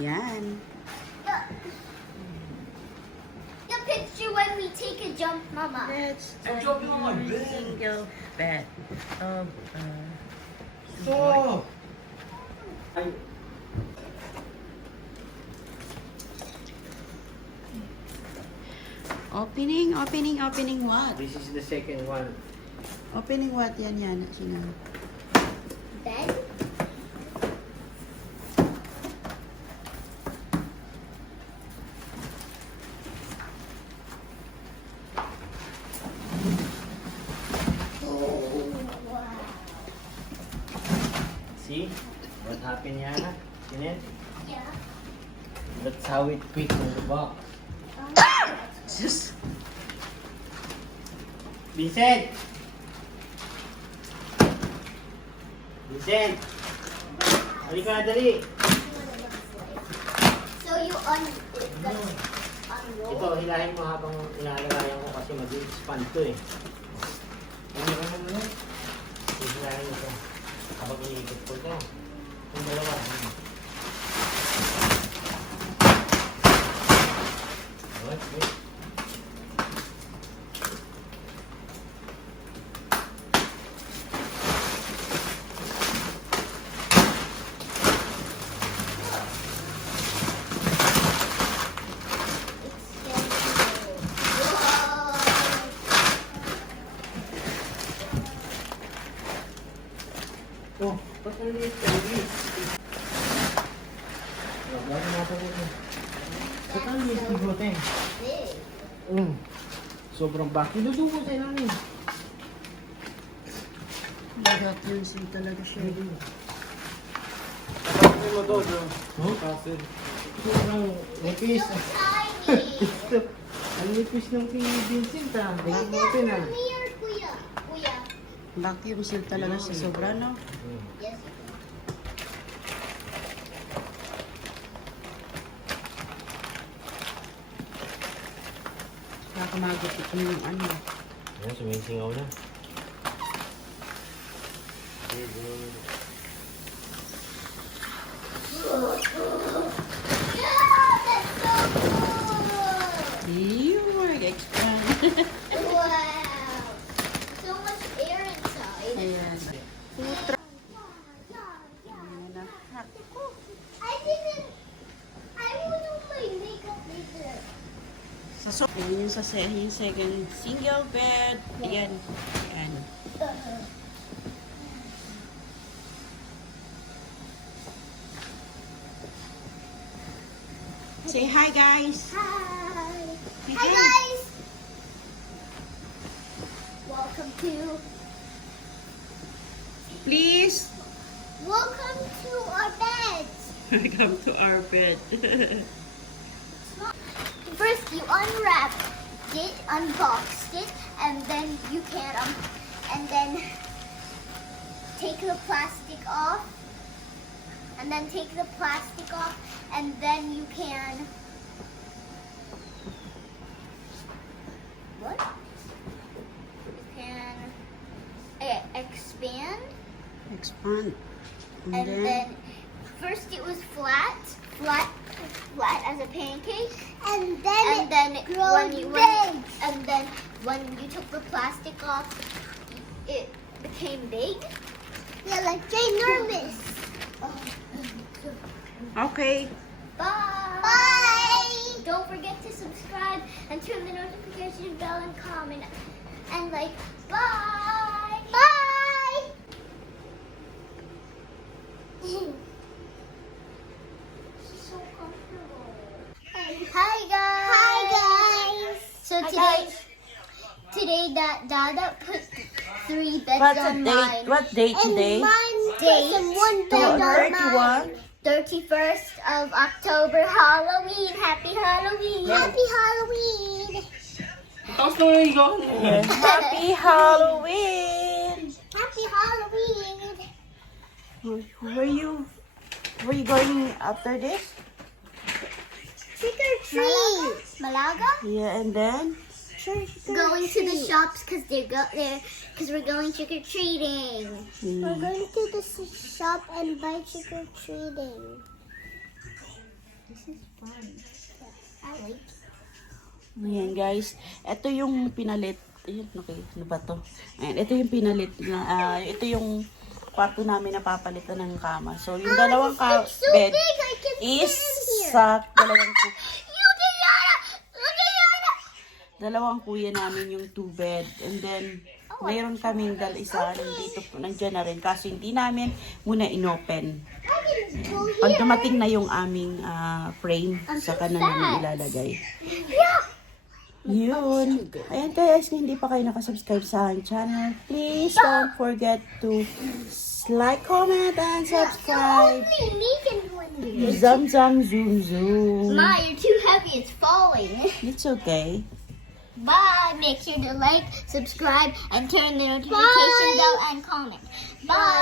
Yan. The picture when we take a jump, Mama. Let's I'm jumping on my bed. single bed of Stop! Opening what? This is the second one. Opening what? Yan. Sino? Bed? See? What happened, Yana? Seen it? Yeah. That's how it fits in the box. Just Vincent! Vincent! Halika na dali! So you unroll. Ito, hilahin mo habang inaalagayan ko kasi mag-expand to eh. Hilahin mo ito. Habang iniikot ko ito. Yung dalawa. Wait. Oh, ba't ang liit ka? Bago natin ito. Ba't ang liit ng brote? Sobrang baki. Dudugo sa ilalim. Magat yun sin talaga siya. Kapatid mo to, bro. Kapatid. Sobrang nipis. Ang nipis ng kay Vincent ah. Tingnan mo natin ah. Kuya. Vacuum seal talaga sa sobra, no? Yes. Kakamagot ito yung ano. Ayan, sumisingaw na. That's so cool! You are expand. Wow! So much air inside. Ayan. Putra. I want to play makeup later. Ayan yung yung second single bed. Ayan. Say hi, guys. Hi! Say Hi guys! Welcome to our beds. Welcome to our bed. First you unwrap it, unbox it, and then you can and then take the plastic off. And then take the plastic off, and then you can what? You can expand. Expand. And then first it was flat as a pancake. And then when you took the plastic off, it became big. Yeah, like ginormous. Okay. Bye. Bye. Don't forget to subscribe and turn the notification bell and comment and like. Bye. Bye. So comfortable. Hi guys. So today Dada put 3 beds What's on the mine. date? What date today? Date. And 1 bed on mine. 31. 31st of October, Halloween. Happy Halloween. Happy Halloween. Yes. Happy Halloween. Happy Halloween. Were you going after this? Trick or treat. Malaga? Yeah, and then? Going to the shops because we're going trick or treating. We're going to the shop and buy trick or treating. Ayan guys, ito yung pinalit. Ayun, okay, ano ba to? Ayan, ito yung pinalit na, ito yung kwarto namin na papalitan ng kama. So, yung dalawang It's so bed big, I can is stand here. sa dalawang Look at kuya namin yung 2 bed. And then, mayroon kaming isa nandito po, nandiyan na rin. Kasi hindi namin muna inopen. Pag dumating na yung aming frame, saka na namin ilalagay. Yeah. Yun. Ayan guys, kung hindi pa kayo nakasubscribe sa aking channel, please don't forget to like, comment, and subscribe. Only me can do it. Zamzamzoomzoom. Ma, you're too heavy. It's falling. It's okay. Bye. Make sure to like, subscribe, and turn the notification bell and comment. Bye.